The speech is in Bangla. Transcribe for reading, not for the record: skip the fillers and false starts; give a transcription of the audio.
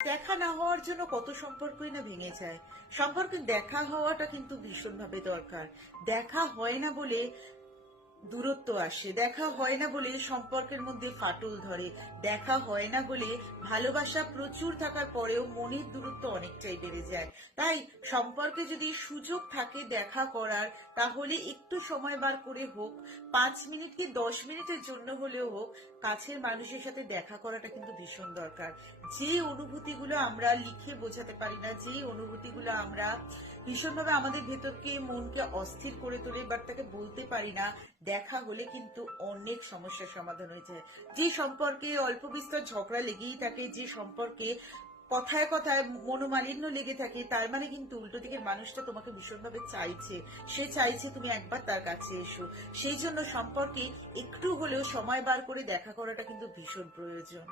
দেখা না হওয়ার জন্য কত সম্পর্কই না ভেঙে যায়। সম্পর্কে দেখা হওয়াটা কিন্তু ভীষণভাবে দরকার। দেখা হয় না বলে দূরত্ব আসে, দেখা হয় না বলে সম্পর্কের মধ্যে ফাটল ধরে, দেখা হয় না বলে ভালোবাসা প্রচুর থাকার পরেও মনের দূরত্ব অনেকটাই বেড়ে যায়। তাই সম্পর্কে যদি সুযোগ থাকে দেখা করার, তাহলে একটু সময় বার করে হোক, 5 মিনিট কি 10 মিনিটের জন্য হলেও হোক, কাছের মানুষের সাথে দেখা করাটা কিন্তু ভীষণ দরকার। যে অনুভূতিগুলো আমরা লিখে বোঝাতে পারি না, যে অনুভূতিগুলো আমরা ভীষণভাবে আমাদের ভেতরকে মনকে অস্থির করে তোলে, বাট তাকে বলতে পারি না, দেখা হলে কিন্তু অনেক সমস্যার সমাধান হয়ে যায়। যে সম্পর্কে অল্প বিস্তর ঝগড়া লেগেই থাকে, যে সম্পর্কে কথায় কথায় মনোমালিন্য লেগে থাকে, তার মানে কিন্তু উল্টো দিকের মানুষটা তোমাকে ভীষণভাবে চাইছে, সে চাইছে তুমি একবার তার কাছে এসো। সেই জন্য সম্পর্কে একটু হলেও সময় বার করে দেখা করাটা কিন্তু ভীষণ প্রয়োজন।